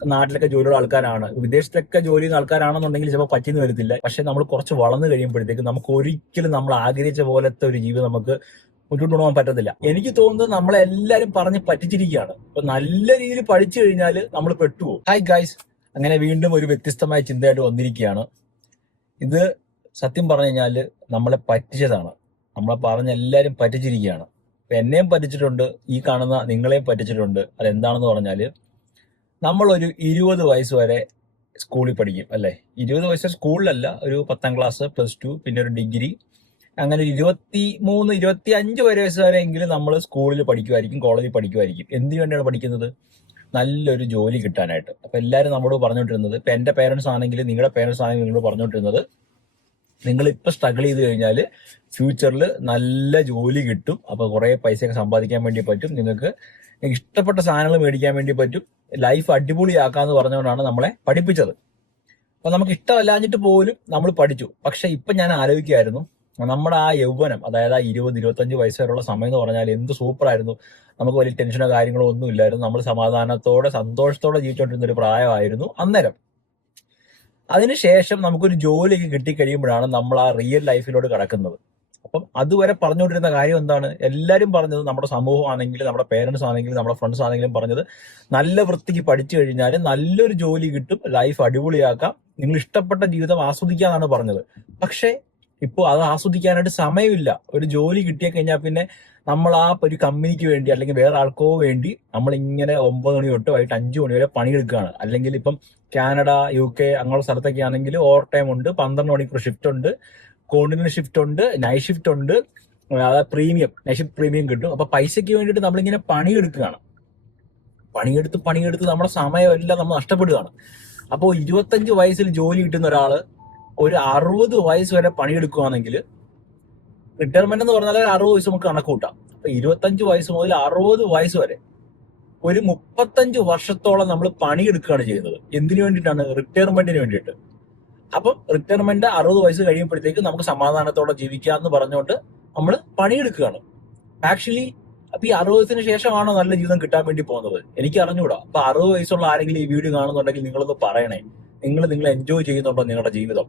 നാട്ടിലൊക്കെ ജോലിയുള്ള ആൾക്കാരാണ്, വിദേശത്തൊക്കെ ജോലി ചെയ്യുന്ന ആൾക്കാരാണെന്നുണ്ടെങ്കിൽ ചിലപ്പോൾ പറ്റിയെന്ന് വരത്തില്ല. പക്ഷെ നമ്മൾ കുറച്ച് വളർന്നു കഴിയുമ്പോഴത്തേക്ക് നമുക്ക് ഒരിക്കലും നമ്മൾ ആഗ്രഹിച്ച പോലത്തെ ഒരു ജീവിതം നമുക്ക് മുന്നോട്ട് കൊണ്ടുപോകാൻ പറ്റത്തില്ല. എനിക്ക് തോന്നുന്നത് നമ്മളെല്ലാരും പറഞ്ഞ് പറ്റിച്ചിരിക്കുകയാണ്. ഇപ്പൊ നല്ല രീതിയിൽ പഠിച്ചു കഴിഞ്ഞാൽ നമ്മൾ പെട്ടുപോകും. ഹായ് ഗൈസ്, അങ്ങനെ വീണ്ടും ഒരു വ്യത്യസ്തമായ ചിന്തയായിട്ട് വന്നിരിക്കുകയാണ്. ഇത് സത്യം പറഞ്ഞു കഴിഞ്ഞാല് നമ്മളെ പറ്റിച്ചതാണ്. നമ്മളെ പറഞ്ഞ എല്ലാരും പറ്റിച്ചിരിക്കുകയാണ്. ഇപ്പൊ എന്നെയും പറ്റിച്ചിട്ടുണ്ട്, ഈ കാണുന്ന നിങ്ങളെയും പറ്റിച്ചിട്ടുണ്ട്. അതെന്താണെന്ന് പറഞ്ഞാല് നമ്മളൊരു 20 വയസ്സ് വരെ സ്കൂളിൽ പഠിക്കും അല്ലെ. 20 വയസ്സ് സ്കൂളിലല്ല, ഒരു 10ാം ക്ലാസ്, +2, പിന്നെ ഒരു ഡിഗ്രി, അങ്ങനെ 23, 25 വയസ്സ് വരെ എങ്കിലും നമ്മൾ സ്കൂളിൽ പഠിക്കുമായിരിക്കും, കോളേജിൽ പഠിക്കുമായിരിക്കും. എന്തിനു വേണ്ടിയാണ് പഠിക്കുന്നത്? നല്ലൊരു ജോലി കിട്ടാനായിട്ട്. അപ്പൊ എല്ലാവരും നമ്മളോട് പറഞ്ഞുകൊണ്ടിരുന്നത്, ഇപ്പൊ എന്റെ പേരൻസ് ആണെങ്കിലും നിങ്ങളുടെ പേരൻസ് ആണെങ്കിലും നിങ്ങളോട് പറഞ്ഞുകൊണ്ടിരുന്നത്, നിങ്ങൾ ഇപ്പൊ സ്ട്രഗിൾ ചെയ്ത് കഴിഞ്ഞാൽ ഫ്യൂച്ചറിൽ നല്ല ജോലി കിട്ടും, അപ്പൊ കുറെ പൈസയൊക്കെ സമ്പാദിക്കാൻ വേണ്ടി പറ്റും, നിങ്ങൾക്ക് ഇഷ്ടപ്പെട്ട സാധനങ്ങൾ മേടിക്കാൻ വേണ്ടി പറ്റും, ലൈഫ് അടിപൊളിയാക്കാന്ന് പറഞ്ഞുകൊണ്ടാണ് നമ്മളെ പഠിപ്പിച്ചത്. അപ്പൊ നമുക്ക് ഇഷ്ടമല്ലാഞ്ഞിട്ട് പോലും നമ്മൾ പഠിച്ചു. പക്ഷെ ഇപ്പൊ ഞാൻ ആലോചിക്കുകയായിരുന്നു, നമ്മുടെ ആ യൗവനം, അതായത് ആ 20, 25 വയസ്സ് വരെയുള്ള സമയം എന്ന് പറഞ്ഞാൽ എന്ത് സൂപ്പറായിരുന്നു. നമുക്ക് വലിയ ടെൻഷനോ കാര്യങ്ങളോ ഒന്നും ഇല്ലായിരുന്നു. നമ്മൾ സമാധാനത്തോടെ സന്തോഷത്തോടെ ജീവിച്ചുകൊണ്ടിരുന്ന ഒരു പ്രായമായിരുന്നു അന്നേരം. അതിനുശേഷം നമുക്കൊരു ജോലിയൊക്കെ കിട്ടിക്കഴിയുമ്പോഴാണ് നമ്മൾ ആ റിയൽ ലൈഫിലോട്ട് കടക്കുന്നത്. അപ്പം അതുവരെ പറഞ്ഞുകൊണ്ടിരുന്ന കാര്യം എന്താണ്? എല്ലാവരും പറഞ്ഞത്, നമ്മുടെ സമൂഹം ആണെങ്കിലും നമ്മുടെ പേരൻസ് ആണെങ്കിലും നമ്മുടെ ഫ്രണ്ട്സ് ആണെങ്കിലും പറഞ്ഞത്, നല്ല വൃത്തിക്ക് പഠിച്ചു കഴിഞ്ഞാൽ നല്ലൊരു ജോലി കിട്ടും, ലൈഫ് അടിപൊളിയാക്കാം, നിങ്ങൾ ഇഷ്ടപ്പെട്ട ജീവിതം ആസ്വദിക്കാന്നാണ് പറഞ്ഞത്. പക്ഷേ ഇപ്പോൾ അത് ആസ്വദിക്കാനായിട്ട് സമയമില്ല. ഒരു ജോലി കിട്ടിയ കഴിഞ്ഞാൽ പിന്നെ നമ്മൾ ആ ഒരു കമ്പനിക്ക് വേണ്ടി അല്ലെങ്കിൽ വേറെ ആൾക്കോ വേണ്ടി നമ്മൾ ഇങ്ങനെ 9 മണി തൊട്ട് വൈകിട്ട് 5 മണി വരെ പണിയെടുക്കുകയാണ്. അല്ലെങ്കിൽ ഇപ്പം കാനഡ, UK അങ്ങനെയുള്ള സ്ഥലത്തൊക്കെ ആണെങ്കിൽ ഓവർ ടൈം ഉണ്ട്, 12 മണിക്കൂർ ഷിഫ്റ്റ് ഉണ്ട്, കോണ്ടിനൽ ഷിഫ്റ്റ് ഉണ്ട്, നൈറ്റ് ഷിഫ്റ്റ് ഉണ്ട്, അതായത് പ്രീമിയം, നൈറ്റ് ഷിഫ്റ്റ് പ്രീമിയം കിട്ടും. അപ്പൊ പൈസയ്ക്ക് വേണ്ടിയിട്ട് നമ്മളിങ്ങനെ പണിയെടുക്കുകയാണ്. പണിയെടുത്ത് നമ്മുടെ സമയം എല്ലാം നമ്മൾ നഷ്ടപ്പെടുകയാണ്. അപ്പോൾ 25 വയസ്സിൽ ജോലി കിട്ടുന്ന ഒരാള് ഒരു 60 വയസ്സ് വരെ പണിയെടുക്കുകയാണെങ്കിൽ, റിട്ടയർമെന്റ് എന്ന് പറഞ്ഞാൽ 60 വയസ്സ് നമുക്ക് കണക്ക് കൂട്ടാം. അപ്പൊ 25 വയസ്സ് മുതൽ 60 വയസ്സ് വരെ ഒരു 35 വർഷത്തോളം നമ്മൾ പണിയെടുക്കുകയാണ് ചെയ്യുന്നത്. എന്തിനു വേണ്ടിയിട്ടാണ്? റിട്ടയർമെന്റിന് വേണ്ടിയിട്ട്. അപ്പം റിട്ടയർമെന്റ് 60 വയസ്സ് കഴിയുമ്പോഴത്തേക്ക് നമുക്ക് സമാധാനത്തോടെ ജീവിക്കാന്ന് പറഞ്ഞുകൊണ്ട് നമ്മൾ പണിയെടുക്കുകയാണ്. ആക്ച്വലി അപ്പൊ ഈ 60 വയസ്സിന് ശേഷമാണോ നല്ല ജീവിതം കിട്ടാൻ വേണ്ടി പോകുന്നത്? എനിക്ക് അറിഞ്ഞുകൂടാ. അപ്പൊ 60 വയസ്സുള്ള ആരെങ്കിലും ഈ വീഡിയോ കാണുന്നുണ്ടെങ്കിൽ നിങ്ങളൊന്ന് പറയണേ, നിങ്ങൾ എൻജോയ് ചെയ്യുന്നുണ്ടോ നിങ്ങളുടെ ജീവിതം?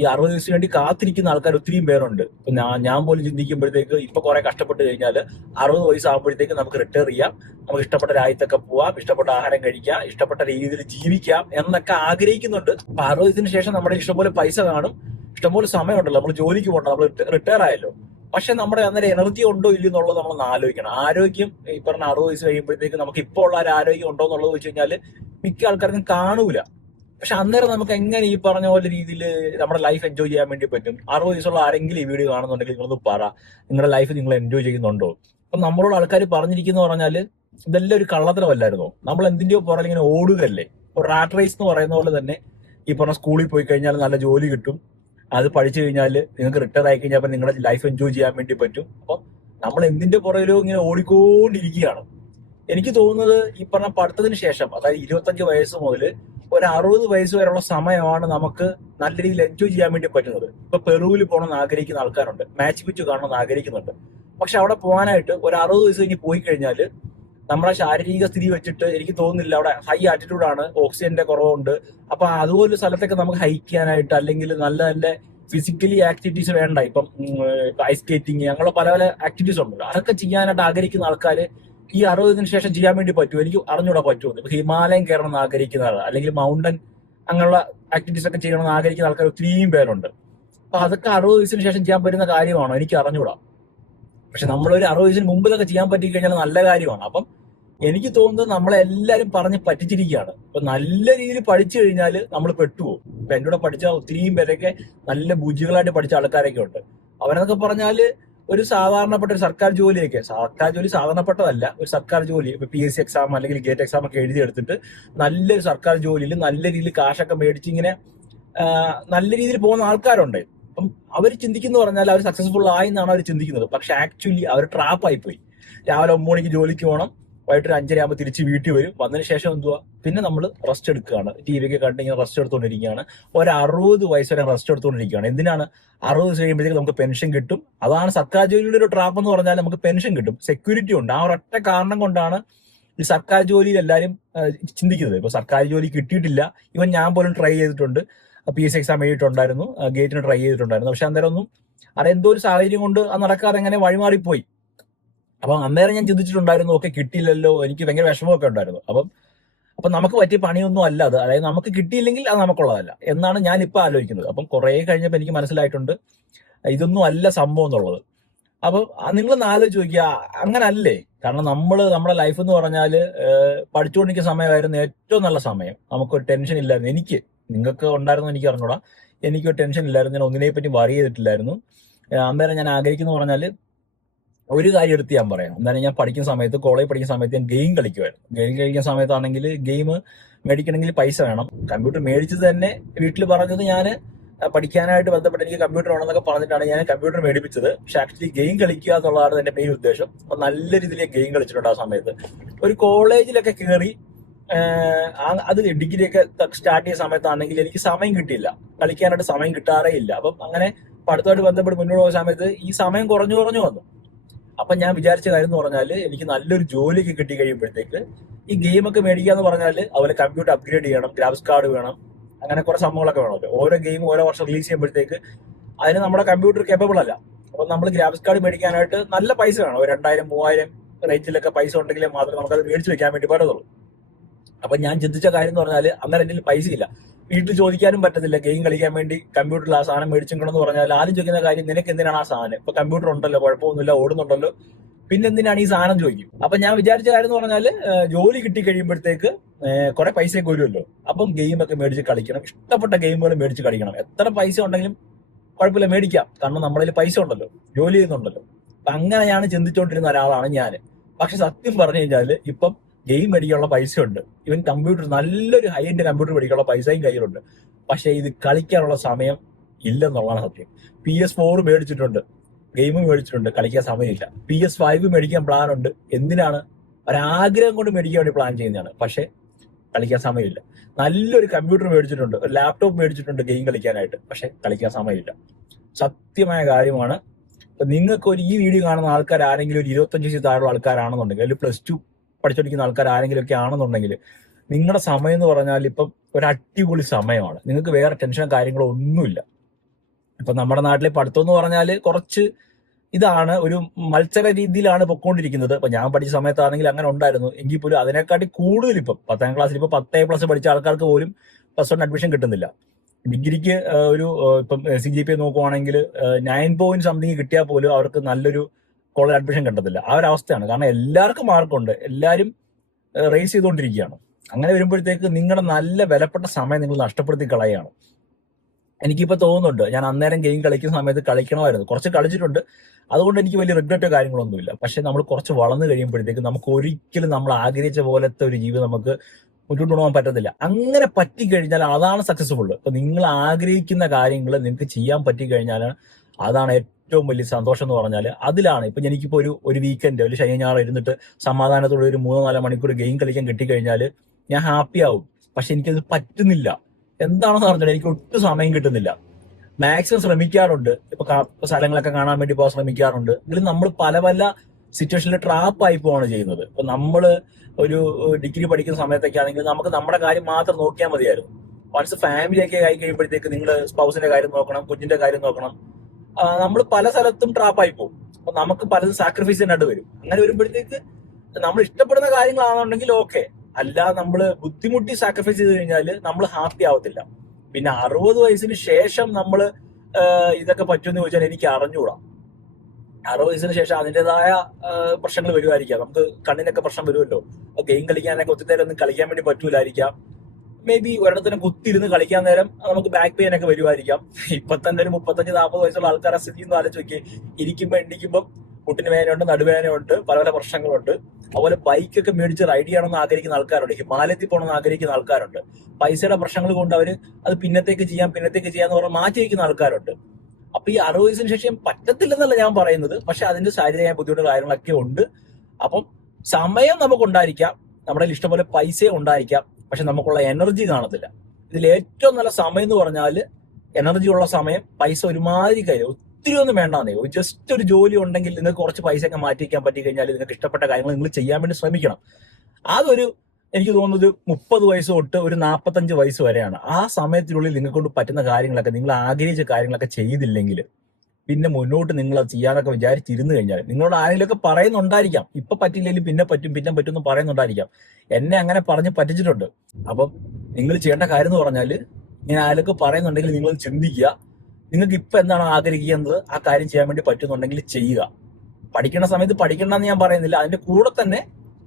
ഈ 60 വയസ്സിന് വേണ്ടി കാത്തിരിക്കുന്ന ആൾക്കാർ ഒത്തിരിയും പേരുണ്ട്. ഇപ്പൊ ഞാൻ പോലും ചിന്തിക്കുമ്പോഴത്തേക്ക് ഇപ്പൊ കുറെ കഷ്ടപ്പെട്ട് കഴിഞ്ഞാൽ 60 വയസ്സാകുമ്പോഴത്തേക്ക് നമുക്ക് റിട്ടയർ ചെയ്യാം, നമുക്ക് ഇഷ്ടപ്പെട്ട രാജ്യത്തൊക്കെ പോവാം, ഇഷ്ടപ്പെട്ട ആഹാരം കഴിക്കാം, ഇഷ്ടപ്പെട്ട രീതിയിൽ ജീവിക്കാം എന്നൊക്കെ ആഗ്രഹിക്കുന്നുണ്ട്. അപ്പൊ 60 വയസ്സിന് ശേഷം നമ്മുടെ ഇഷ്ടംപോലെ പൈസ കാണും, ഇഷ്ടംപോലെ സമയമുണ്ടല്ലോ, നമ്മൾ ജോലിക്ക് പോകണ്ട, നമ്മൾ റിട്ടയർ ആയല്ലോ. പക്ഷെ നമ്മുടെ അന്നേരം എനർജി ഉണ്ടോ ഇല്ലയോ എന്നുള്ളത് നമ്മളൊന്ന് ആലോചിക്കണം. ആരോഗ്യം ഈ പറഞ്ഞ 60 വയസ്സ് കഴിയുമ്പോഴത്തേക്ക് നമുക്ക് ഇപ്പോൾ ഉള്ള ഒരു ആരോഗ്യം ഉണ്ടോ എന്നുള്ളത് വെച്ച് കഴിഞ്ഞാൽ മിക്ക ആൾക്കാർക്കും കാണൂല. പക്ഷെ അന്നേരം നമുക്ക് എങ്ങനെ ഈ പറഞ്ഞ പോലെ രീതിയിൽ നമ്മുടെ ലൈഫ് എൻജോയ് ചെയ്യാൻ വേണ്ടി പറ്റും? 60 വയസ്സുള്ള ആരെങ്കിലും ഈ വീഡിയോ കാണുന്നുണ്ടെങ്കിൽ നിങ്ങളൊന്ന് പറ, നിങ്ങളുടെ ലൈഫ് നിങ്ങൾ എൻജോയ് ചെയ്യുന്നുണ്ടോ? അപ്പൊ നമ്മളോട് ആൾക്കാർ പറഞ്ഞിരിക്കുന്ന പറഞ്ഞാല് ഇതെല്ലാം ഒരു കള്ളത്തരമല്ലായിരുന്നോ? നമ്മൾ എന്തിന്റെയോ പുറകിൽ ഇങ്ങനെ ഓടുകയല്ലേ. ഒരു റാറ്റ് റേസ് എന്ന് പറയുന്ന പോലെ തന്നെ ഈ പറഞ്ഞ സ്കൂളിൽ പോയി കഴിഞ്ഞാൽ നല്ല ജോലി കിട്ടും, അത് പഠിച്ചു കഴിഞ്ഞാൽ നിങ്ങൾക്ക് റിട്ടയർ ആയി കഴിഞ്ഞാൽ നിങ്ങളുടെ ലൈഫ് എൻജോയ് ചെയ്യാൻ വേണ്ടി പറ്റും. അപ്പൊ നമ്മൾ എന്തിന്റെ പുറകിലോ ഇങ്ങനെ ഓടിക്കൊണ്ടിരിക്കുകയാണ്. എനിക്ക് തോന്നുന്നത് ഈ പറഞ്ഞ പഠിത്തത്തിന് ശേഷം, അതായത് 25 വയസ്സ് മുതൽ ഒരു 60 വയസ്സ് വരെയുള്ള സമയമാണ് നമുക്ക് നല്ല രീതിയിൽ എൻജോയ് ചെയ്യാൻ വേണ്ടി പറ്റുന്നത്. ഇപ്പൊ പെറുവിൽ പോകണമെന്ന് ആഗ്രഹിക്കുന്ന ആൾക്കാരുണ്ട്, മാച്ച് പിച്ച് കാണണമെന്ന് ആഗ്രഹിക്കുന്നുണ്ട്. പക്ഷെ അവിടെ പോകാനായിട്ട് ഒരു 60 വയസ്സ് കഴിഞ്ഞ് പോയി കഴിഞ്ഞാൽ നമ്മുടെ ശാരീരിക സ്ഥിതി വെച്ചിട്ട് എനിക്ക് തോന്നുന്നില്ല, അവിടെ ഹൈ ആറ്റിറ്റ്യൂഡ് ആണ്, ഓക്സിജന്റെ കുറവുണ്ട്. അപ്പൊ അതുപോലെ സ്ഥലത്തൊക്കെ നമുക്ക് ഹൈക്ക് ചെയ്യാനായിട്ട് അല്ലെങ്കിൽ നല്ല നല്ല ഫിസിക്കലി ആക്ടിവിറ്റീസ് വേണ്ട. ഇപ്പം ഐസ് സ്കേറ്റിംഗ്, അങ്ങനെയുള്ള പല പല ആക്ടിവിറ്റീസ് ഉണ്ടല്ലോ, അതൊക്കെ ചെയ്യാനായിട്ട് ആഗ്രഹിക്കുന്ന ആൾക്കാർ ഈ 60-ന് ശേഷം ചെയ്യാൻ വേണ്ടി പറ്റുമോ? എനിക്ക് അറിഞ്ഞൂടാ പറ്റുമോ. ഇപ്പൊ ഹിമാലയം കയറണം എന്ന് ആഗ്രഹിക്കുന്ന ആൾ, അല്ലെങ്കിൽ മൗണ്ടൻ അങ്ങനെയുള്ള ആക്ടിവിറ്റീസ് ഒക്കെ ചെയ്യണമെന്ന് ആഗ്രഹിക്കുന്ന ആൾക്കാർ ഒത്തിരിയും പേരുണ്ട്. അപ്പൊ അതൊക്കെ 60 വയസ്സിന് ശേഷം ചെയ്യാൻ പറ്റുന്ന കാര്യമാണോ? എനിക്ക് അറിഞ്ഞൂടാ. പക്ഷെ നമ്മളൊരു 60 വയസ്സിന് മുമ്പ് ഇതൊക്കെ ചെയ്യാൻ പറ്റി കഴിഞ്ഞാൽ നല്ല കാര്യമാണ്. അപ്പം എനിക്ക് തോന്നുന്നത് നമ്മളെല്ലാരും പറഞ്ഞ് പറ്റിച്ചിരിക്കുകയാണ്. ഇപ്പൊ നല്ല രീതിയിൽ പഠിച്ചു കഴിഞ്ഞാൽ നമ്മൾ പെട്ടുപോകും. ഇപ്പൊ എന്റെ കൂടെ പഠിച്ച ഒത്തിരിയും പേരൊക്കെ നല്ല ബുദ്ധികളായിട്ട് പഠിച്ച ആൾക്കാരൊക്കെ ഉണ്ട്. അവരെന്നൊക്കെ പറഞ്ഞാല് ഒരു സാധാരണപ്പെട്ട ഒരു സർക്കാർ ജോലി സാധാരണപ്പെട്ടതല്ല, ഒരു സർക്കാർ ജോലി, ഇപ്പൊ PSC എക്സാം അല്ലെങ്കിൽ ഗേറ്റ് എക്സാം ഒക്കെ എഴുതിയെടുത്തിട്ട് നല്ലൊരു സർക്കാർ ജോലിയിൽ നല്ല രീതിയിൽ കാശൊക്കെ മേടിച്ച് ഇങ്ങനെ നല്ല രീതിയിൽ പോകുന്ന ആൾക്കാരുണ്ട്. അപ്പം അവർ ചിന്തിക്കുന്ന പറഞ്ഞാൽ അവർ സക്സസ്ഫുൾ ആയി എന്നാണ് അവർ ചിന്തിക്കുന്നത്. പക്ഷെ ആക്ച്വലി അവർ ട്രാപ്പായി പോയി. രാവിലെ 9 മണിക്ക് ജോലിക്ക് പോകണം, വൈകിട്ട് 5:30 ആകുമ്പോൾ തിരിച്ച് വീട്ടിൽ വരും. വന്നതിന് ശേഷം എന്തുവാ, പിന്നെ നമ്മൾ റെസ്റ്റ് എടുക്കുകയാണ്, TV ഒക്കെ കണ്ട് ഇങ്ങനെ റെസ്റ്റ് എടുത്തുകൊണ്ടിരിക്കുകയാണ്. ഒരു 60 വയസ്സ് വരെ റെസ്റ്റ് എടുത്തുകൊണ്ടിരിക്കുകയാണ്. എന്തിനാണ്? 60 വയസ്സ് കഴിയുമ്പോഴത്തേക്ക് നമുക്ക് പെൻഷൻ കിട്ടും. അതാണ് സർക്കാർ ജോലിയുടെ ഒരു ട്രാപ്പ് എന്ന് പറഞ്ഞാൽ, നമുക്ക് പെൻഷൻ കിട്ടും, സെക്യൂരിറ്റി ഉണ്ട്. ആ ഒരൊറ്റ കാരണം കൊണ്ടാണ് ഈ സർക്കാർ ജോലിയിൽ എല്ലാവരും ചിന്തിക്കുന്നത്. ഇപ്പൊ സർക്കാർ ജോലി കിട്ടിയിട്ടില്ല, ഇവൻ ഞാൻ പോലും ട്രൈ ചെയ്തിട്ടുണ്ട്, PSC എക്സാം എഴുതിയിട്ടുണ്ടായിരുന്നു, ഗേറ്റിന് ട്രൈ ചെയ്തിട്ടുണ്ടായിരുന്നു. പക്ഷെ അന്നേരം ഒന്നും അതെന്തോ ഒരു സാഹചര്യം കൊണ്ട് അത് നടക്കാതെ എങ്ങനെ വഴിമാറിപ്പോയി. അപ്പം അന്നേരം ഞാൻ ചിന്തിച്ചിട്ടുണ്ടായിരുന്നു, ഓക്കെ കിട്ടിയില്ലല്ലോ, എനിക്ക് ഭയങ്കര വിഷമമൊക്കെ ഉണ്ടായിരുന്നു. അപ്പൊ നമുക്ക് പറ്റിയ പണിയൊന്നും അല്ല അത്, അതായത് നമുക്ക് കിട്ടിയില്ലെങ്കിൽ അത് നമുക്കുള്ളതല്ല എന്നാണ് ഞാൻ ഇപ്പൊ ആലോചിക്കുന്നത്. അപ്പം കുറെ കഴിഞ്ഞപ്പോൾ എനിക്ക് മനസ്സിലായിട്ടുണ്ട് ഇതൊന്നും അല്ല സംഭവം എന്നുള്ളത്. അപ്പൊ നിങ്ങളൊന്ന് ആലോചിച്ച് നോക്കിയാ അങ്ങനെ അല്ലേ? കാരണം നമ്മുടെ ലൈഫ് എന്ന് പറഞ്ഞാല് പഠിച്ചുകൊണ്ടിരിക്കുന്ന സമയമായിരുന്നു ഏറ്റവും നല്ല സമയം. നമുക്കൊരു ടെൻഷൻ ഇല്ലായിരുന്നു. നിങ്ങൾക്ക് ഉണ്ടായിരുന്നു എനിക്ക് അറിഞ്ഞൂടാ, എനിക്കൊരു ടെൻഷൻ ഇല്ലായിരുന്നു, ഞാൻ ഒന്നിനെ പറ്റി വറി ചെയ്തിട്ടില്ലായിരുന്നു. അന്നേരം ഞാൻ ആഗ്രഹിക്കുന്നു പറഞ്ഞാല് ഒരു കാര്യം എടുത്ത് ഞാൻ പറയാം. എന്തായാലും ഞാൻ പഠിക്കുന്ന സമയത്ത്, കോളേജ് പഠിക്കുന്ന സമയത്ത് ഞാൻ ഗെയിം കളിക്കുമായിരുന്നു. ഗെയിം കളിക്കുന്ന സമയത്താണെങ്കിൽ ഗെയിം മേടിക്കണമെങ്കിൽ പൈസ വേണം. കമ്പ്യൂട്ടർ മേടിച്ചത് തന്നെ വീട്ടിൽ പറഞ്ഞത് ഞാൻ പഠിക്കാനായിട്ട് ബന്ധപ്പെട്ട് എനിക്ക് കമ്പ്യൂട്ടർ വേണമെന്നൊക്കെ പറഞ്ഞിട്ടാണ് ഞാൻ കമ്പ്യൂട്ടർ മേടിപ്പിച്ചത്. പക്ഷെ ആക്ച്വലി ഗെയിം കളിക്കുക എന്നുള്ളതാണ് എന്റെ മെയിൻ ഉദ്ദേശം. അപ്പൊ നല്ല രീതിയിൽ ഗെയിം കളിച്ചിട്ടുണ്ട് ആ സമയത്ത്. ഒരു കോളേജിലൊക്കെ കയറി അത് ഡിഗ്രിയൊക്കെ സ്റ്റാർട്ട് ചെയ്ത സമയത്താണെങ്കിൽ എനിക്ക് സമയം കിട്ടിയില്ല, കളിക്കാനായിട്ട് സമയം കിട്ടാറേ ഇല്ല. അപ്പം അങ്ങനെ പഠിത്തമായിട്ട് ബന്ധപ്പെട്ട് മുന്നോട്ട് പോകുന്ന സമയത്ത് ഈ സമയം കുറഞ്ഞു വന്നു. അപ്പൊ ഞാൻ വിചാരിച്ച കാര്യം എന്ന് പറഞ്ഞാൽ എനിക്ക് നല്ലൊരു ജോലിയൊക്കെ കിട്ടി കഴിയുമ്പോഴത്തേക്ക് ഈ ഗെയിമൊക്കെ മേടിക്കുക എന്ന് പറഞ്ഞാൽ അതുപോലെ കമ്പ്യൂട്ടർ അപ്ഗ്രേഡ് ചെയ്യണം, ഗ്രാഫിക്സ് കാർഡ് വേണം, അങ്ങനെ കുറെ സംഭവങ്ങളൊക്കെ വേണമല്ലോ. ഓരോ ഗെയിം ഓരോ വർഷം റിലീസ് ചെയ്യുമ്പോഴത്തേക്ക് അതിന് നമ്മുടെ കമ്പ്യൂട്ടർ കേപ്പബിൾ അല്ല. അപ്പൊ നമ്മൾ ഗ്രാഫിക്സ് കാർഡ് മേടിക്കാനായിട്ട് നല്ല പൈസ വേണം, ഒരു 2000-3000 റേഞ്ചിലൊക്കെ പൈസ ഉണ്ടെങ്കിൽ മാത്രമേ നമുക്കത് മേടിച്ച് വെക്കാൻ വേണ്ടി പറ്റത്തുള്ളൂ. അപ്പൊ ഞാൻ ചിന്തിച്ച കാര്യം എന്ന് പറഞ്ഞാൽ അന്നേരം എൻ്റെ പൈസ ഇല്ല, വീട്ടിൽ ചോദിക്കാനും പറ്റത്തില്ല. ഗെയിം കളിക്കാൻ വേണ്ടി കമ്പ്യൂട്ടറിൽ ആ സാധനം മേടിച്ചിട്ടുണ്ടെന്ന് പറഞ്ഞാൽ ആദ്യം ചോദിക്കുന്ന കാര്യം നിനക്ക് എന്തിനാണ് ആ സാധനം, ഇപ്പൊ കമ്പ്യൂട്ടർ ഉണ്ടല്ലോ, കുഴപ്പമൊന്നുമില്ല, ഓടുന്നുണ്ടല്ലോ, പിന്നെ എന്തിനാണ് ഈ സാധനം ചോദിക്കും. അപ്പൊ ഞാൻ വിചാരിച്ച കാര്യം എന്ന് പറഞ്ഞാല് ജോലി കിട്ടി കഴിയുമ്പോഴത്തേക്ക് കുറെ പൈസയൊക്കെ വരുമല്ലോ, അപ്പം ഗെയിമൊക്കെ മേടിച്ച് കളിക്കണം, ഇഷ്ടപ്പെട്ട ഗെയിമുകൾ മേടിച്ച് കളിക്കണം. എത്ര പൈസ ഉണ്ടെങ്കിലും കുഴപ്പമില്ല, മേടിക്കാം, കാരണം നമ്മളതിൽ പൈസ ഉണ്ടല്ലോ, ജോലി ചെയ്യുന്നുണ്ടല്ലോ. അപ്പൊ അങ്ങനെയാണ് ചിന്തിച്ചുകൊണ്ടിരുന്ന ഒരാളാണ് ഞാൻ. പക്ഷെ സത്യം പറഞ്ഞു കഴിഞ്ഞാൽ ഇപ്പം ഗെയിം മേടിക്കാനുള്ള പൈസ ഉണ്ട്, ഇവൻ കമ്പ്യൂട്ടർ നല്ലൊരു ഹൈ എൻഡ് കമ്പ്യൂട്ടർ മേടിക്കാനുള്ള പൈസയും കയ്യിലുണ്ട്. പക്ഷെ ഇത് കളിക്കാനുള്ള സമയം ഇല്ലെന്നുള്ളതാണ് സത്യം. PS4 മേടിച്ചിട്ടുണ്ട്, ഗെയിം മേടിച്ചിട്ടുണ്ട്, കളിക്കാൻ സമയമില്ല. PS5 മേടിക്കാൻ പ്ലാൻ ഉണ്ട്. എന്തിനാണ്? ഒരാഗ്രഹം കൊണ്ട് മേടിക്കാൻ വേണ്ടി പ്ലാൻ ചെയ്യുന്നതാണ്, പക്ഷെ കളിക്കാൻ സമയമില്ല. നല്ലൊരു കമ്പ്യൂട്ടർ മേടിച്ചിട്ടുണ്ട്, ഒരു ലാപ്ടോപ്പ് മേടിച്ചിട്ടുണ്ട് ഗെയിം കളിക്കാനായിട്ട്, പക്ഷെ കളിക്കാൻ സമയമില്ല. സത്യമായ കാര്യമാണ്. നിങ്ങൾക്ക് ഈ വീഡിയോ കാണുന്ന ആൾക്കാർ ആരെങ്കിലും ഒരു 25 വയസ്സിൽ താഴെയുള്ള ആൾക്കാരാണെന്നുണ്ടെങ്കിൽ, അല്ലെങ്കിൽ +2 പഠിച്ചുകൊണ്ടിരിക്കുന്ന ആൾക്കാർ ആരെങ്കിലും ഒക്കെ ആണെന്നുണ്ടെങ്കിൽ, നിങ്ങളുടെ സമയം എന്ന് പറഞ്ഞാൽ ഇപ്പം ഒരു അടിപൊളി സമയമാണ്. നിങ്ങൾക്ക് വേറെ ടെൻഷനോ കാര്യങ്ങളോ ഒന്നുമില്ല. ഇപ്പൊ നമ്മുടെ നാട്ടിലെ പഠിത്തം എന്ന് പറഞ്ഞാൽ കുറച്ച് ഇതാണ്, ഒരു മത്സര രീതിയിലാണ് പൊക്കോണ്ടിരിക്കുന്നത്. ഇപ്പൊ ഞാൻ പഠിച്ച സമയത്താണെങ്കിൽ അങ്ങനെ ഉണ്ടായിരുന്നു, എങ്കിൽ പോലും അതിനെക്കാട്ടി കൂടുതൽ ഇപ്പം 10ാം ക്ലാസ്സിൽ ഇപ്പൊ 10A+ പഠിച്ച ആൾക്കാർക്ക് പോലും +1 അഡ്മിഷൻ കിട്ടുന്നില്ല. ഡിഗ്രിക്ക് ഇപ്പം CGPA നോക്കുവാണെങ്കിൽ 9 പോയിന്റ് സംതിങ് കിട്ടിയാൽ പോലും അവർക്ക് നല്ലൊരു കോളേജ് അഡ്മിഷൻ കിട്ടത്തില്ല. ആ ഒരു അവസ്ഥയാണ്. കാരണം എല്ലാവർക്കും മാർക്കുണ്ട്, എല്ലാവരും റേസ് ചെയ്തുകൊണ്ടിരിക്കുകയാണ്. അങ്ങനെ വരുമ്പോഴത്തേക്ക് നിങ്ങളുടെ നല്ല വിലപ്പെട്ട സമയം നിങ്ങൾ നഷ്ടപ്പെടുത്തി കളയുകയാണ്. എനിക്കിപ്പോൾ തോന്നുന്നുണ്ട്, ഞാൻ അന്നേരം ഗെയിം കളിക്കുന്ന സമയത്ത് കളിക്കണമായിരുന്നു. കുറച്ച് കളിച്ചിട്ടുണ്ട്, അതുകൊണ്ട് എനിക്ക് വലിയ റിഗ്രറ്റോ കാര്യങ്ങളൊന്നുമില്ല. പക്ഷെ നമ്മൾ കുറച്ച് വളർന്നു കഴിയുമ്പോഴത്തേക്ക് നമുക്ക് ഒരിക്കലും നമ്മൾ ആഗ്രഹിച്ച പോലത്തെ ഒരു ജീവിതം നമുക്ക് മുന്നോട്ട് കൊണ്ടുപോകാൻ പറ്റത്തില്ല. അങ്ങനെ പറ്റിക്കഴിഞ്ഞാൽ അതാണ് സക്സസ്ഫുൾ. ഇപ്പൊ നിങ്ങൾ ആഗ്രഹിക്കുന്ന കാര്യങ്ങൾ നിങ്ങൾക്ക് ചെയ്യാൻ പറ്റിക്കഴിഞ്ഞാൽ അതാണ് ഏറ്റവും വലിയ സന്തോഷം എന്ന് പറഞ്ഞാൽ അതിലാണ്. ഇപ്പൊ എനിക്കിപ്പോ ഒരു വീക്കെൻഡ്, ഒരു ശനി ഞായർ ഇരുന്നിട്ട് സമാധാനത്തോടെ ഒരു 3-4 മണിക്കൂർ ഗെയിം കളിക്കാൻ കിട്ടിക്കഴിഞ്ഞാൽ ഞാൻ ഹാപ്പി ആവും. പക്ഷെ എനിക്കത് പറ്റുന്നില്ല. എന്താണെന്ന് പറഞ്ഞാൽ എനിക്ക് ഒട്ടും സമയം കിട്ടുന്നില്ല. മാക്സിമം ശ്രമിക്കാറുണ്ട്, ഇപ്പൊ സ്ഥലങ്ങളൊക്കെ കാണാൻ വേണ്ടി പോകാൻ ശ്രമിക്കാറുണ്ട്. എങ്കിലും നമ്മൾ പല സിറ്റുവേഷനിൽ ട്രാപ്പ് ആയി പോവാണ് ചെയ്യുന്നത്. ഇപ്പൊ നമ്മള് ഒരു ഡിഗ്രി പഠിക്കുന്ന സമയത്തൊക്കെ ആണെങ്കിൽ നമുക്ക് നമ്മുടെ കാര്യം മാത്രം നോക്കിയാൽ മതിയായിരുന്നു. വൺസ് ഫാമിലി ഒക്കെ ആയി കഴിയുമ്പോഴത്തേക്ക് നിങ്ങൾ സ്പൗസിന്റെ കാര്യം നോക്കണം, കുഞ്ഞിന്റെ കാര്യം നോക്കണം. നമ്മൾ പല സ്ഥലത്തും ട്രാപ്പായി പോകും. അപ്പൊ നമുക്ക് പലതും സാക്രിഫൈസ് ചെയ്യാനായിട്ട് വരും. അങ്ങനെ വരുമ്പോഴത്തേക്ക് നമ്മൾ ഇഷ്ടപ്പെടുന്ന കാര്യങ്ങളാണെന്നുണ്ടെങ്കിൽ ഓക്കെ, അല്ല നമ്മൾ ബുദ്ധിമുട്ടി സാക്രിഫൈസ് ചെയ്ത് കഴിഞ്ഞാൽ നമ്മൾ ഹാപ്പി ആവത്തില്ല. പിന്നെ 60 വയസ്സിന് ശേഷം നമ്മൾ ഇതൊക്കെ പറ്റുമെന്ന് ചോദിച്ചാൽ എനിക്ക് അറിഞ്ഞുകൂടാ. 60 വയസ്സിന് ശേഷം അതിൻ്റെതായ പ്രശ്നങ്ങൾ വരുമായിരിക്കാം. നമുക്ക് കണ്ണിനൊക്കെ പ്രശ്നം വരുമല്ലോ. ഗെയിം കളിക്കാനൊക്കെ ഒത്തിരി നേരം ഒന്നും കളിക്കാൻ വേണ്ടി പറ്റൂലായിരിക്കാം. മേ ബി ഒരിടത്തിന് കുത്തിരുന്ന് കളിക്കാൻ നേരം നമുക്ക് ബാക്ക് പെയിൻ ഒക്കെ വരുമായിരിക്കാം. ഇപ്പൊ തന്നെ ഒരു 35-40 വയസ്സുള്ള ആൾക്കാരെ സ്ഥിതി എന്ന് ആലോചിച്ച് നോക്കി. ഇരിക്കുമ്പോൾ എണ്ണിക്കുമ്പോൾ മുട്ടിന് വേദനയുണ്ട്, നടുവേദനയുണ്ട്, പല പ്രശ്നങ്ങളുണ്ട്. അതുപോലെ ബൈക്കൊക്കെ മേടിച്ച് റൈഡ് ചെയ്യണമെന്ന് ആഗ്രഹിക്കുന്ന ആൾക്കാരുണ്ട്, ഹിമാലയത്തിൽ പോകണമെന്ന് ആഗ്രഹിക്കുന്ന ആൾക്കാരുണ്ട്. പൈസയുടെ പ്രശ്നങ്ങൾ കൊണ്ട് അവർ അത് പിന്നത്തേക്ക് ചെയ്യാന്ന് പറഞ്ഞ് മാറ്റി വയ്ക്കുന്ന ആൾക്കാരുണ്ട്. അപ്പൊ ഈ 60 വയസ്സിന് ശേഷം പറ്റത്തില്ലെന്നല്ല ഞാൻ പറയുന്നത്, പക്ഷെ അതിന്റെ ശാരീരികമായ ബുദ്ധിമുട്ട് കാര്യങ്ങളൊക്കെ ഉണ്ട്. അപ്പം സമയം നമുക്ക് ഉണ്ടായിരിക്കാം, നമ്മുടെ ഇഷ്ടംപോലെ പൈസയും ഉണ്ടായിരിക്കാം, പക്ഷെ നമുക്കുള്ള എനർജി കാണത്തില്ല. ഇതിൽ ഏറ്റവും നല്ല സമയം എന്ന് പറഞ്ഞാൽ എനർജി ഉള്ള സമയം, പൈസ ഒരുമാതിരി കാര്യം ഒത്തിരി ഒന്നും വേണ്ടാന്നേ. ജസ്റ്റ് ഒരു ജോലി ഉണ്ടെങ്കിൽ നിങ്ങൾക്ക് കുറച്ച് പൈസ ഒക്കെ മാറ്റി വയ്ക്കാൻ പറ്റി കഴിഞ്ഞാൽ നിങ്ങൾക്ക് ഇഷ്ടപ്പെട്ട കാര്യങ്ങൾ നിങ്ങൾ ചെയ്യാൻ വേണ്ടി ശ്രമിക്കണം. അതൊരു എനിക്ക് തോന്നുന്നത് 30 വയസ്സ് തൊട്ട് ഒരു 45 വയസ്സ് വരെയാണ്. ആ സമയത്തിനുള്ളിൽ നിങ്ങൾക്ക് കൊണ്ട് പറ്റുന്ന കാര്യങ്ങളൊക്കെ, നിങ്ങൾ ആഗ്രഹിച്ച കാര്യങ്ങളൊക്കെ ചെയ്തില്ലെങ്കിൽ പിന്നെ മുന്നോട്ട് നിങ്ങൾ അത് ചെയ്യാനൊക്കെ വിചാരിച്ചിരുന്നു കഴിഞ്ഞാൽ, നിങ്ങളോട് ആരെങ്കിലുമൊക്കെ പറയുന്നുണ്ടായിരിക്കാം, ഇപ്പൊ പറ്റില്ലെങ്കിലും പിന്നെ പറ്റും പിന്നെ പറ്റും എന്ന് പറയുന്നുണ്ടായിരിക്കാം. എന്നെ അങ്ങനെ പറഞ്ഞ് പറ്റിച്ചിട്ടുണ്ട്. അപ്പം നിങ്ങൾ ചെയ്യേണ്ട കാര്യം എന്ന് പറഞ്ഞാൽ, ഇങ്ങനെ ആരൊക്കെ പറയുന്നുണ്ടെങ്കിൽ നിങ്ങൾ ചിന്തിക്കുക, നിങ്ങൾക്ക് ഇപ്പൊ എന്താണ് ആഗ്രഹിക്കുന്നത് ആ കാര്യം ചെയ്യാൻ വേണ്ടി പറ്റുന്നുണ്ടെങ്കിൽ ചെയ്യുക. പഠിക്കുന്ന സമയത്ത് പഠിക്കണമെന്ന് ഞാൻ പറയുന്നില്ല, അതിന്റെ കൂടെ തന്നെ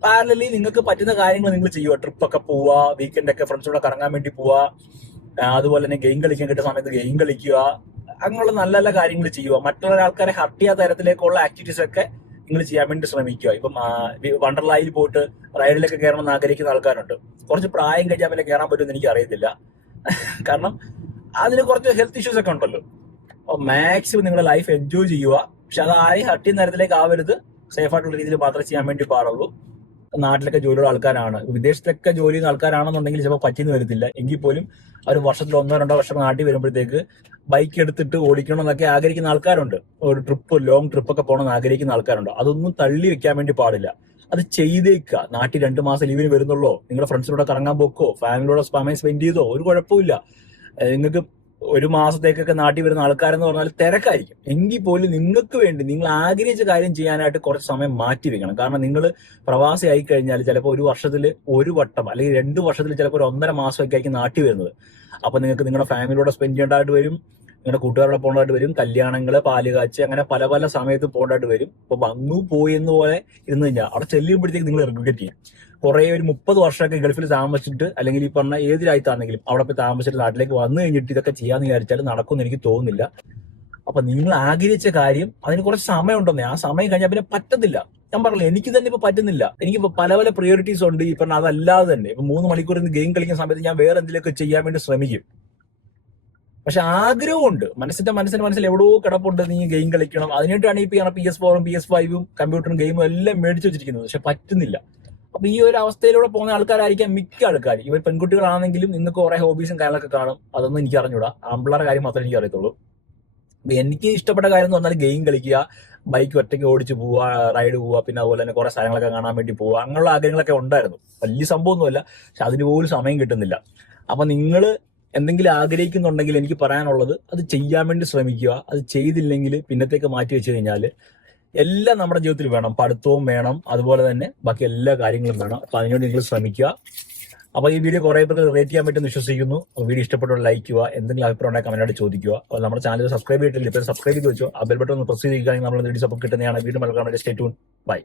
പാരലലി നിങ്ങൾക്ക് പറ്റുന്ന കാര്യങ്ങൾ നിങ്ങൾ ചെയ്യുക. ട്രിപ്പൊക്കെ പോവുക, വീക്കെൻഡൊക്കെ ഫ്രണ്ട്സോടെ കറങ്ങാൻ വേണ്ടി പോവുക, അതുപോലെ തന്നെ ഗെയിം കളിക്കാൻ കിട്ടുന്ന സമയത്ത് ഗെയിം കളിക്കുക, അങ്ങനെയുള്ള നല്ല നല്ല കാര്യങ്ങൾ ചെയ്യുക. മറ്റുള്ള ആൾക്കാരെ ഹർട്ട് ചെയ്യാത്ത തരത്തിലേക്കുള്ള ആക്ടിവിറ്റീസ് ഒക്കെ നിങ്ങൾ ചെയ്യാൻ വേണ്ടി ശ്രമിക്കുക. ഇപ്പം വണ്ടർലായിൽ പോയിട്ട് റൈഡിലൊക്കെ കയറണമെന്ന് ആഗ്രഹിക്കുന്ന ആൾക്കാരുണ്ട്. കുറച്ച് പ്രായം കഴിഞ്ഞാൽ പിന്നെ കയറാൻ പറ്റുമെന്ന് എനിക്ക് അറിയത്തില്ല, കാരണം അതിന് കുറച്ച് ഹെൽത്ത് ഇഷ്യൂസ് ഒക്കെ ഉണ്ടല്ലോ. അപ്പോൾ മാക്സിമം നിങ്ങളുടെ ലൈഫ് എൻജോയ് ചെയ്യുക. പക്ഷെ അത് ആരെയും ഹർട്ട് ചെയ്യുന്ന തരത്തിലേക്ക് ആവരുത്. സേഫ് ആയിട്ടുള്ള രീതിയിൽ മാത്രമേ ചെയ്യാൻ വേണ്ടി പാടുള്ളൂ. നാട്ടിലൊക്കെ ജോലിയുള്ള ആൾക്കാരാണ്, വിദേശത്തൊക്കെ ജോലി ചെയ്യുന്ന ആൾക്കാരാണെന്നുണ്ടെങ്കിൽ ചിലപ്പോൾ പറ്റിയെന്ന് വരത്തില്ല. എങ്കിൽ പോലും അവർ വർഷത്തിൽ 1-2 വർഷം നാട്ടിൽ വരുമ്പോഴത്തേക്ക് ബൈക്ക് എടുത്തിട്ട് ഓടിക്കണം എന്നൊക്കെ ആഗ്രഹിക്കുന്ന ആൾക്കാരുണ്ട്. ഒരു ട്രിപ്പ്, ലോങ് ട്രിപ്പൊക്കെ പോകണമെന്ന് ആഗ്രഹിക്കുന്ന ആൾക്കാരുണ്ട്. അതൊന്നും തള്ളി വെക്കാൻ വേണ്ടി പാടില്ല. അത് ചെയ്തേക്കുക. നാട്ടിൽ 2 മാസം ലീവിന് വരുന്നുള്ളോ, നിങ്ങളുടെ ഫ്രണ്ട്സിനോട് കറങ്ങാൻ പോക്കോ, ഫാമിലിയോടെ സമയം സ്പെൻഡ് ചെയ്തോ ഒരു കുഴപ്പമില്ല. നിങ്ങൾക്ക് 1 മാസത്തേക്കൊക്കെ നാട്ടിൽ വരുന്ന ആൾക്കാരെന്ന് പറഞ്ഞാൽ തിരക്കായിരിക്കും. എങ്കിൽ പോലും നിങ്ങൾക്ക് വേണ്ടി നിങ്ങൾ ആഗ്രഹിച്ച കാര്യം ചെയ്യാനായിട്ട് കുറച്ച് സമയം മാറ്റി വെക്കണം. കാരണം നിങ്ങൾ പ്രവാസി ആയി കഴിഞ്ഞാൽ ചിലപ്പോൾ 1 വർഷത്തിൽ 1 വട്ടം അല്ലെങ്കിൽ 2 വർഷത്തിൽ ചിലപ്പോൾ 1.5 മാസമൊക്കെ ആയിരിക്കും നാട്ടിൽ വരുന്നത്. അപ്പൊ നിങ്ങൾക്ക് നിങ്ങളുടെ ഫാമിലിയോടെ സ്പെൻഡ് ചെയ്യേണ്ടതായിട്ട് വരും, നിങ്ങളുടെ കൂട്ടുകാരോടെ പോകേണ്ടതായിട്ട് വരും, കല്യാണങ്ങള്, പാലുകാച്ച്, അങ്ങനെ പല പല സമയത്ത് പോകേണ്ടതായിട്ട് വരും. അപ്പൊ വന്നു പോയി എന്ന് പോലെ ഇരുന്ന് കഴിഞ്ഞാൽ അവിടെ ചെല്ലുമ്പോഴത്തേക്ക് നിങ്ങൾ റിഗ്രറ്റ് ചെയ്യും. കുറെ ഒരു 30 വർഷമൊക്കെ ഗൾഫിൽ താമസിച്ചിട്ട്, അല്ലെങ്കിൽ ഈ പറഞ്ഞ ഏത് രാജ്യത്താണെങ്കിലും അവിടെ പോയി താമസിച്ചിട്ട് നാട്ടിലേക്ക് വന്നു കഴിഞ്ഞിട്ട് ഇതൊക്കെ ചെയ്യാന്ന് വിചാരിച്ചാൽ നടക്കുമെന്ന് എനിക്ക് തോന്നുന്നില്ല. അപ്പൊ നിങ്ങൾ ആഗ്രഹിച്ച കാര്യം അതിന് കുറച്ച് സമയം ഉണ്ടെന്നേ, ആ സമയം കഴിഞ്ഞാൽ പിന്നെ പറ്റത്തില്ല. ഞാൻ പറഞ്ഞില്ല, എനിക്ക് തന്നെ ഇപ്പൊ പറ്റുന്നില്ല. എനിക്ക് പല പല പ്രയോറിറ്റീസ് ഉണ്ട്. ഈ പറഞ്ഞ അതല്ലാതെ തന്നെ ഇപ്പൊ 3 മണിക്കൂർ ഇന്ന് ഗെയിം കളിക്കുന്ന സമയത്ത് ഞാൻ വേറെ എന്തെങ്കിലുമൊക്കെ ചെയ്യാൻ വേണ്ടി ശ്രമിക്കും. പക്ഷെ ആഗ്രഹമുണ്ട്, മനസ്സിൽ എവിടെയോ കിടപ്പുണ്ട്, നീ ഗെയിം കളിക്കണം. അതിനായിട്ടാണ് ഈ PS4ഉം PS5ഉം കമ്പ്യൂട്ടറും ഗെയിമും എല്ലാം മേടിച്ചു വെച്ചിരിക്കുന്നത്. പക്ഷെ പറ്റുന്നില്ല. അപ്പൊ ഈ ഒരു അവസ്ഥയിലൂടെ പോകുന്ന ആൾക്കാരായിരിക്കാം മിക്ക ആൾക്കാർ. ഇവർ പെൺകുട്ടികളാണെങ്കിലും നിങ്ങൾക്ക് കുറെ ഹോബീസും കാര്യങ്ങളൊക്കെ കാണും. അതൊന്നും എനിക്ക് അറിഞ്ഞൂടാ, ആമ്പിള്ളേരുടെ കാര്യം മാത്രമേ എനിക്ക് അറിയത്തുള്ളൂ. എനിക്ക് ഇഷ്ടപ്പെട്ട കാര്യം എന്ന് പറഞ്ഞാൽ ഗെയിം കളിക്കുക, ബൈക്ക് ഒറ്റയ്ക്ക് ഓടിച്ച് പോവുക, റൈഡ് പോവുക, പിന്നെ അതുപോലെ തന്നെ കുറെ സ്ഥലങ്ങളൊക്കെ കാണാൻ വേണ്ടി പോവുക, അങ്ങനെയുള്ള ആഗ്രഹങ്ങളൊക്കെ ഉണ്ടായിരുന്നു. വലിയ സംഭവമൊന്നുമല്ല, പക്ഷെ അതിന് പോലും സമയം കിട്ടുന്നില്ല. അപ്പൊ നിങ്ങൾ എന്തെങ്കിലും ആഗ്രഹിക്കുന്നുണ്ടെങ്കിൽ എനിക്ക് പറയാനുള്ളത്, അത് ചെയ്യാൻ വേണ്ടി ശ്രമിക്കുക. അത് ചെയ്തില്ലെങ്കിൽ പിന്നത്തേക്ക് മാറ്റി വെച്ച് കഴിഞ്ഞാൽ എല്ലാം നമ്മുടെ ജീവിതത്തിൽ വേണം. പഠിത്തവും വേണം, അതുപോലെ തന്നെ ബാക്കി എല്ലാ കാര്യങ്ങളും വേണം. അപ്പൊ അതിനുവേണ്ടി നിങ്ങൾ ശ്രമിക്കുക. അപ്പൊ ഈ വീഡിയോ കുറെ പേർക്ക് റേറ്റ് ചെയ്യാൻ പറ്റുമെന്ന് വിശ്വസിക്കുന്നു. വീഡിയോ ഇഷ്ടപ്പെട്ട ലൈക്ക് ചെയ്യുക, എന്തെങ്കിലും അഭിപ്രായം ഉണ്ടെങ്കിൽ കമന്റായിട്ട് ചോദിക്കുക. അപ്പോൾ നമ്മുടെ ചാനൽ സബ്സ്ക്രൈബ് ചെയ്തിട്ടില്ല, ഇപ്പോൾ സബ്സ്ക്രൈബ് ചെയ്ത് വെച്ചോ. ആ ബെൽ ബട്ടൺ ഒന്ന് പ്രസ് ചെയ്തിരിക്കുകയാണെങ്കിൽ നമ്മൾ വീഡിയോസ് അപ്പോൾ കിട്ടുന്നതാണ്. Video Malayalam stay tune. By.